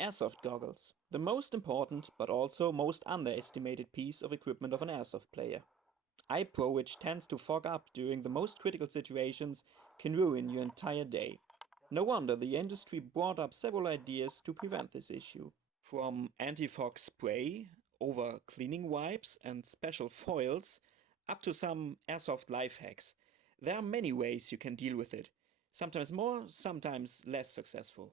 Airsoft goggles, the most important but also most underestimated piece of equipment of an airsoft player. Eye Pro, which tends to fog up during the most critical situations, can ruin your entire day. No wonder the industry brought up several ideas to prevent this issue. From anti-fog spray, over cleaning wipes and special foils, up to some airsoft life hacks. There are many ways you can deal with it, sometimes more, sometimes less successful.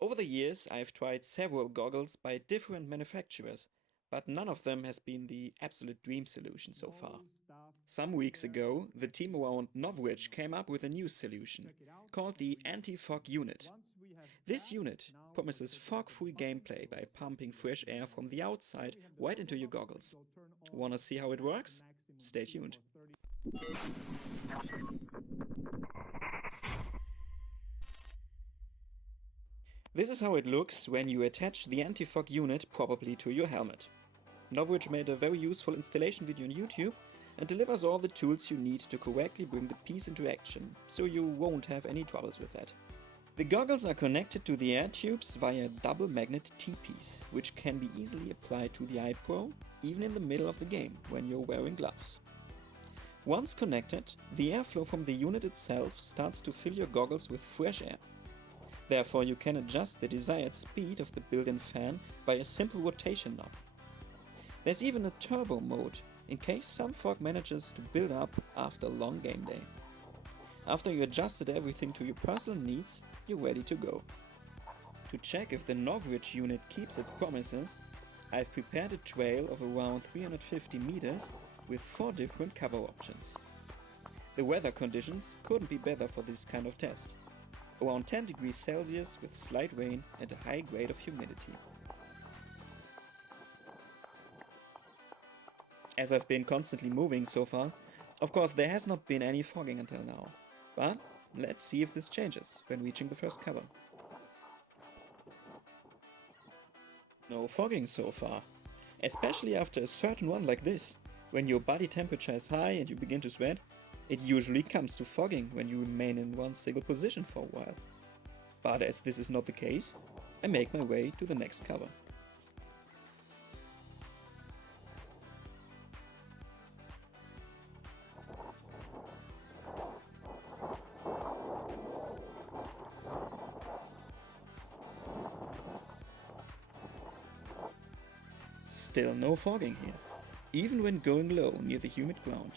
Over the years, I've tried several goggles by different manufacturers, but none of them has been the absolute dream solution so far. Some weeks ago, the team around Novritsch came up with a new solution, called the Anti Fog Unit. This unit promises fog-free gameplay by pumping fresh air from the outside right into your goggles. Wanna see how it works? Stay tuned. This is how it looks when you attach the anti-fog unit properly to your helmet. Novritsch made a very useful installation video on YouTube and delivers all the tools you need to correctly bring the piece into action, so you won't have any troubles with that. The goggles are connected to the air tubes via a double magnet T-piece, which can be easily applied to the Eye Pro, even in the middle of the game when you're wearing gloves. Once connected, the airflow from the unit itself starts to fill your goggles with fresh air. Therefore, you can adjust the desired speed of the built-in fan by a simple rotation knob. There's even a turbo mode, in case some fog manages to build up after a long game day. After you adjusted everything to your personal needs, you're ready to go. To check if the Novritsch unit keeps its promises, I've prepared a trail of around 350 meters with 4 different cover options. The weather conditions couldn't be better for this kind of test. Around 10 degrees Celsius with slight rain and a high grade of humidity. As I've been constantly moving so far, of course there has not been any fogging until now, but let's see if this changes when reaching the first cover. No fogging so far, especially after a certain one like this. When your body temperature is high and you begin to sweat, it usually comes to fogging when you remain in one single position for a while. But as this is not the case, I make my way to the next cover. Still no fogging here, even when going low near the humid ground.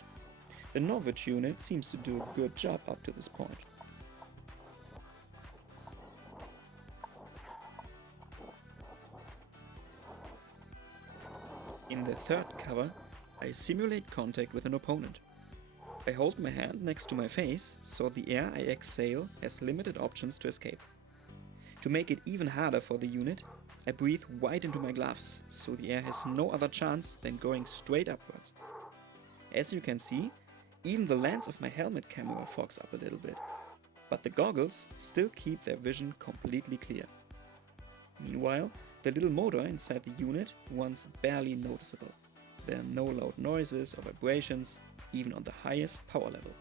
The Novritsch unit seems to do a good job up to this point. In the third cover, I simulate contact with an opponent. I hold my hand next to my face, so the air I exhale has limited options to escape. To make it even harder for the unit, I breathe wide into my gloves, so the air has no other chance than going straight upwards. As you can see, even the lens of my helmet camera fogs up a little bit, but the goggles still keep their vision completely clear. Meanwhile, the little motor inside the unit runs barely noticeable. There are no loud noises or vibrations, even on the highest power level.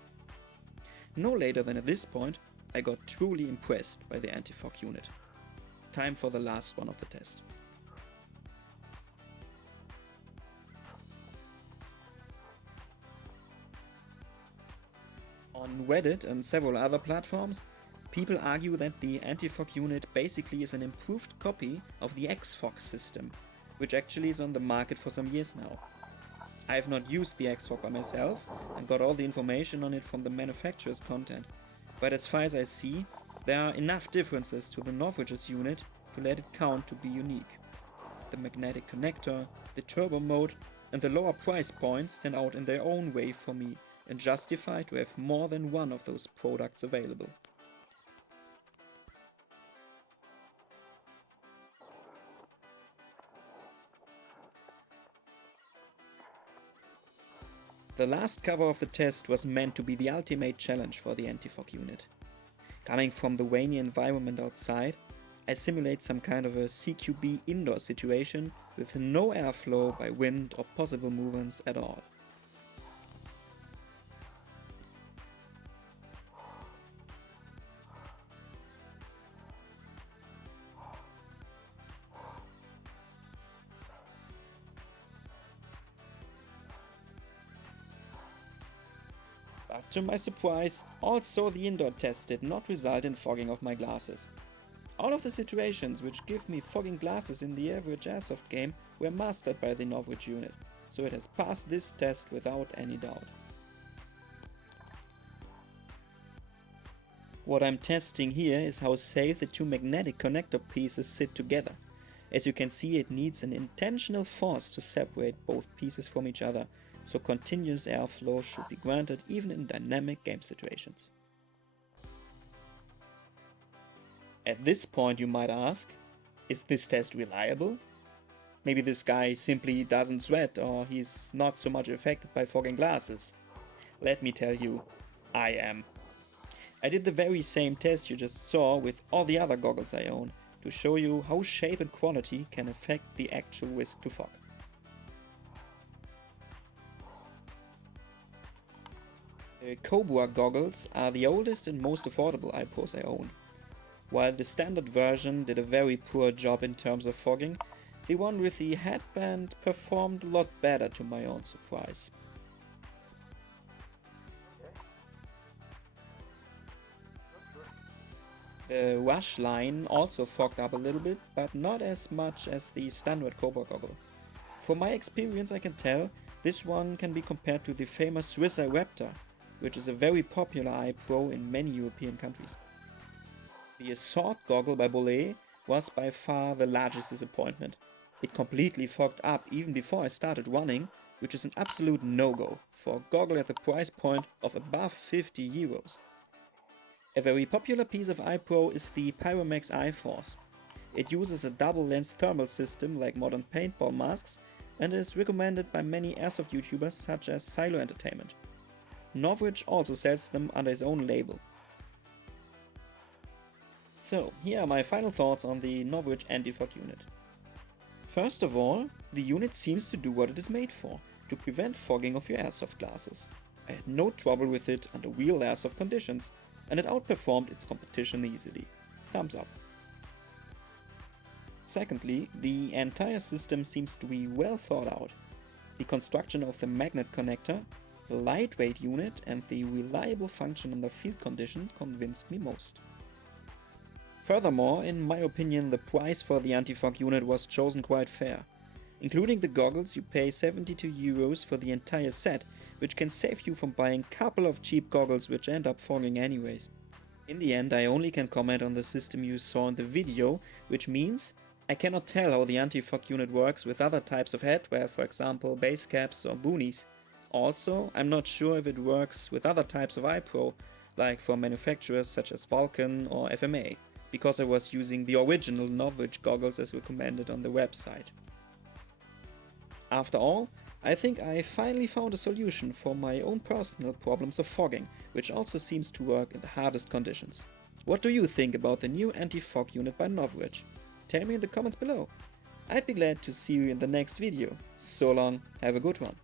No later than at this point, I got truly impressed by the anti-fog unit. Time for the last one of the test. On Reddit and several other platforms, people argue that the anti-fog unit basically is an improved copy of the X-Fog system, which actually is on the market for some years now. I have not used the X-Fog by myself and got all the information on it from the manufacturer's content, but as far as I see, there are enough differences to the Novritsch's unit to let it count to be unique. The magnetic connector, the turbo mode, and the lower price point stand out in their own way for me and justify to have more than one of those products available. The last cover of the test was meant to be the ultimate challenge for the anti-fog unit. Coming from the rainy environment outside, I simulate some kind of a CQB indoor situation with no airflow by wind or possible movements at all. But to my surprise, also the indoor test did not result in fogging of my glasses. All of the situations which give me fogging glasses in the average Airsoft game were mastered by the Novritsch unit, so it has passed this test without any doubt. What I'm testing here is how safe the two magnetic connector pieces sit together. As you can see, it needs an intentional force to separate both pieces from each other, so continuous airflow should be granted even in dynamic game situations. At this point you might ask, is this test reliable? Maybe this guy simply doesn't sweat, or he's not so much affected by fogging glasses. Let me tell you, I am. I did the very same test you just saw with all the other goggles I own, to show you how shape and quality can affect the actual risk to fog. The Cobra goggles are the oldest and most affordable I-Pros I own. While the standard version did a very poor job in terms of fogging, the one with the headband performed a lot better to my own surprise. The Rush line also fogged up a little bit, but not as much as the standard Cobra goggle. From my experience I can tell, this one can be compared to the famous Swiss Raptor, which is a very popular I-Pro in many European countries. The Assault goggle by Bollé was by far the largest disappointment. It completely fogged up even before I started running, which is an absolute no-go for a goggle at the price point of above 50 euros. A very popular piece of I-Pro is the Pyramex I-Force. It uses a double-lens thermal system like modern paintball masks and is recommended by many Airsoft YouTubers such as Silo Entertainment. Novritsch also sells them under his own label. So, here are my final thoughts on the Novritsch Anti Fog Unit. First of all, the unit seems to do what it is made for, to prevent fogging of your Airsoft glasses. I had no trouble with it under real Airsoft conditions, and it outperformed its competition easily. Thumbs up. Secondly, the entire system seems to be well thought out. The construction of the magnet connector, the lightweight unit and the reliable function under field condition convinced me most. Furthermore, in my opinion, the price for the anti-fog unit was chosen quite fair. Including the goggles, you pay 72 euros for the entire set, which can save you from buying a couple of cheap goggles which end up fogging anyways. In the end, I only can comment on the system you saw in the video, which means I cannot tell how the anti-fog unit works with other types of headwear, for example base caps or boonies. Also, I'm not sure if it works with other types of I-Pro, like for manufacturers such as Vulcan or FMA, because I was using the original Novritsch goggles as recommended on the website. After all, I think I finally found a solution for my own personal problems of fogging, which also seems to work in the hardest conditions. What do you think about the new anti-fog unit by Novritsch? Tell me in the comments below. I'd be glad to see you in the next video. So long, have a good one.